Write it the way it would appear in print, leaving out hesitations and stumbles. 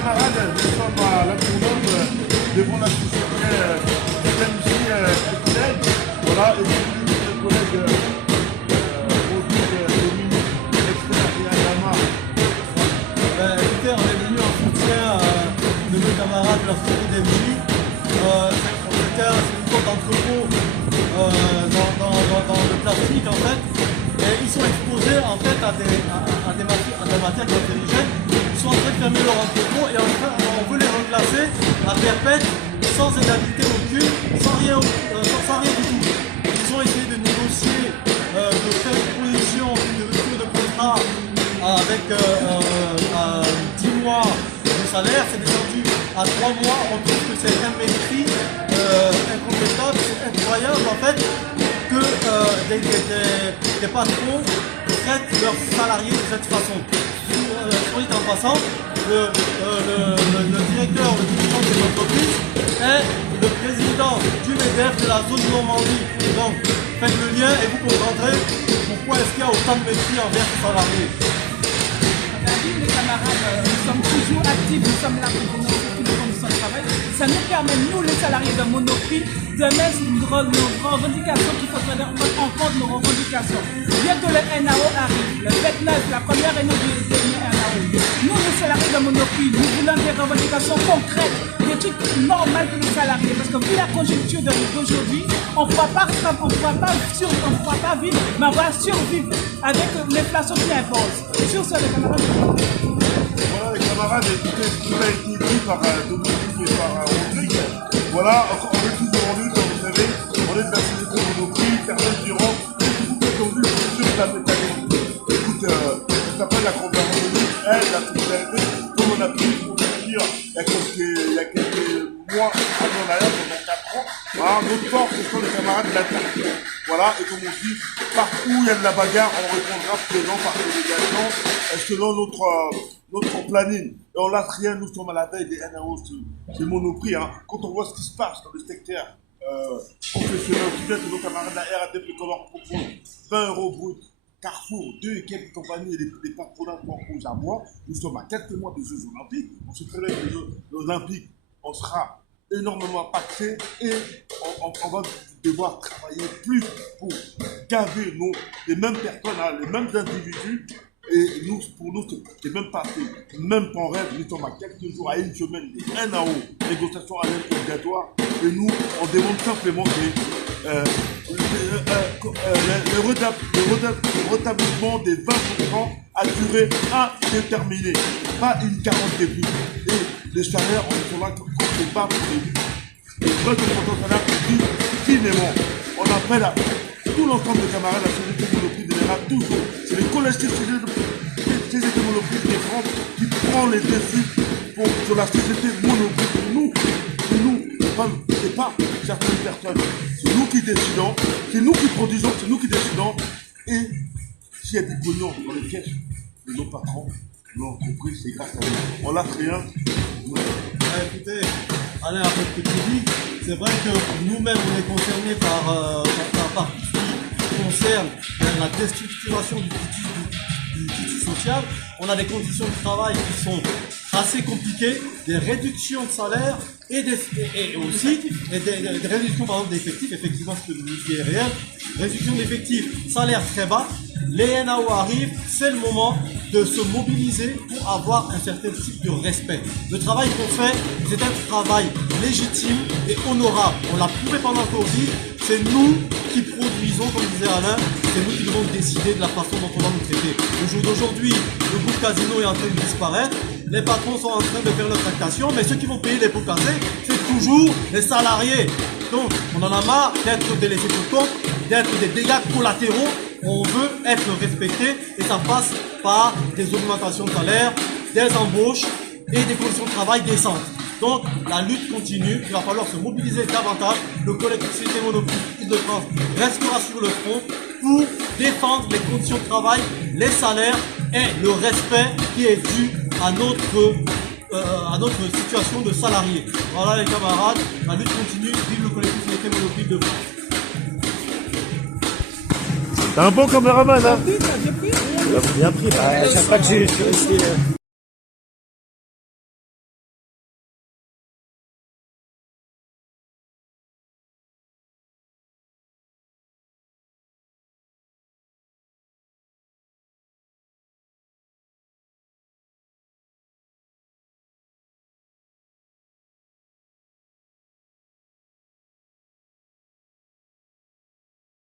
camarades, nous sommes à la tournante devant la société DMJ Equilègue. Voilà, et le collègue Dominique, expert et Ayama. Écoutez, on est venu en soutien de nos camarades de la société DMJ. C'est une sorte d'entrepôt dans le plastique en fait. Et ils sont exposés en fait à des matières cancérigènes. Ils sont en train de fermer leur entrepôt et on veut les reclasser à perpète sans indemnité aucune, sans rien du tout. Ils ont essayé de négocier, de faire une proposition de rupture de contrat avec 10 mois de salaire. C'est descendu à 3 mois. On trouve que c'est un mépris incontestable, c'est incroyable en fait que des patrons traitent leurs salariés de cette façon. Soit dit en passant, le directeur, le dirigeant de l'entreprise est le président du MEDEF de la zone Normandie. Donc faites le lien et vous comprendrez pourquoi est-ce qu'il y a autant de mépris envers ces salariés. Les camarades, nous sommes toujours actifs, nous sommes là pour nos conditions de travail. Ça nous permet, nous les salariés de Monoprix, de mettre nos revendications qu'il faut prendre en compte nos revendications. Bientôt le NAO arrive, le 29, la première réunion du NAO. Nous les salariés de Monoprix, nous voulons des revendications concrètes, des trucs normaux pour les salariés. Parce que vu la conjoncture d'aujourd'hui, on ne pourra pas vivre, mais on va survivre avec l'inflation qui impose. Sur ce, les camarades. Voilà les camarades, écoutez ce qui a été dit par Dominique et par Rodrigue. Voilà, on est toujours en lutte, comme vous savez, on est de la société Monoprix, certains diront, qu'est-ce ont vu sur la métallurgie. Écoute, ça s'appelle la conversion, la solidarité, comme on a pu le dire il y a quelques mois, en arrière, pendant 4 ans, voilà, notre force, ce sont les camarades de l'attaque. Voilà, et comme on dit, partout où il y a de la bagarre, on répondra présent par délégation, selon notre planning. Et on lâche rien, nous sommes à la veille des NAO, c'est Monoprix. Hein. Quand on voit ce qui se passe dans le secteur professionnel, peut-être que nos camarades de la RATP comment on propose 20 € brut, Carrefour, 2 et quelques compagnies et des patronats proposent à moi. Nous sommes à quelques mois des Jeux Olympiques. On se connaît que les Jeux Olympiques, on sera énormément impacté et on va devoir travailler plus pour gaver les mêmes personnes, hein, les mêmes individus. Et nous, pour nous, c'est même pas fait. Même pas en rêve, nous sommes à quelques jours, à une semaine des NAO, négociations à l'aide obligatoire. Et nous, on demande simplement que le rétablissement des 20% à durée indéterminée, pas une 40 début. Et les salaires, on est là quand c'est pas prévu. Les vrais représentants salaires dignement. On appelle à tout l'ensemble des camarades de la société Monoprix générale, toujours. C'est les collectifs société Monoprix des France qui prend les défis sur la société Monoprix. Nous, c'est pas certaines personnes. C'est nous qui décidons, c'est nous qui produisons, c'est nous qui décidons. Et s'il y a des pognons dans les caisses de nos patrons, nos entreprises, c'est grâce à nous. On lâche rien. Écoutez, Alain, après ce que tu dis, c'est vrai que nous-mêmes, on est concernés par tout ce qui concerne la déstructuration du tissu social. On a des conditions de travail qui sont assez compliquées, des réductions de salaire et aussi des réductions par exemple d'effectifs. Effectivement, ce que vous dites est réel. Réduction d'effectifs, salaire très bas. Les NAO arrivent, c'est le moment de se mobiliser pour avoir un certain type de respect. Le travail qu'on fait, c'est un travail légitime et honorable. On l'a prouvé pendant le Covid, c'est nous qui produisons, comme disait Alain, c'est nous qui devons décider de la façon dont on va nous traiter. Au jour d'aujourd'hui, le groupe Casino est en train de disparaître, les patrons sont en train de faire leur tractation, mais ceux qui vont payer les pots cassés, c'est toujours les salariés. Donc, on en a marre d'être des laissés pour compte, d'être des dégâts collatéraux. On veut être respecté et ça passe par des augmentations de salaire, des embauches et des conditions de travail décentes. Donc la lutte continue, il va falloir se mobiliser davantage. Le collectif Société Monoprix Île-de-France restera sur le front pour défendre les conditions de travail, les salaires et le respect qui est dû à notre situation de salarié. Voilà les camarades, la lutte continue, vive le collectif Société Monoprix Île-de-France. T'es un bon caméraman, hein? J'ai pris. Bien pris, chaque fois que j'ai essayé.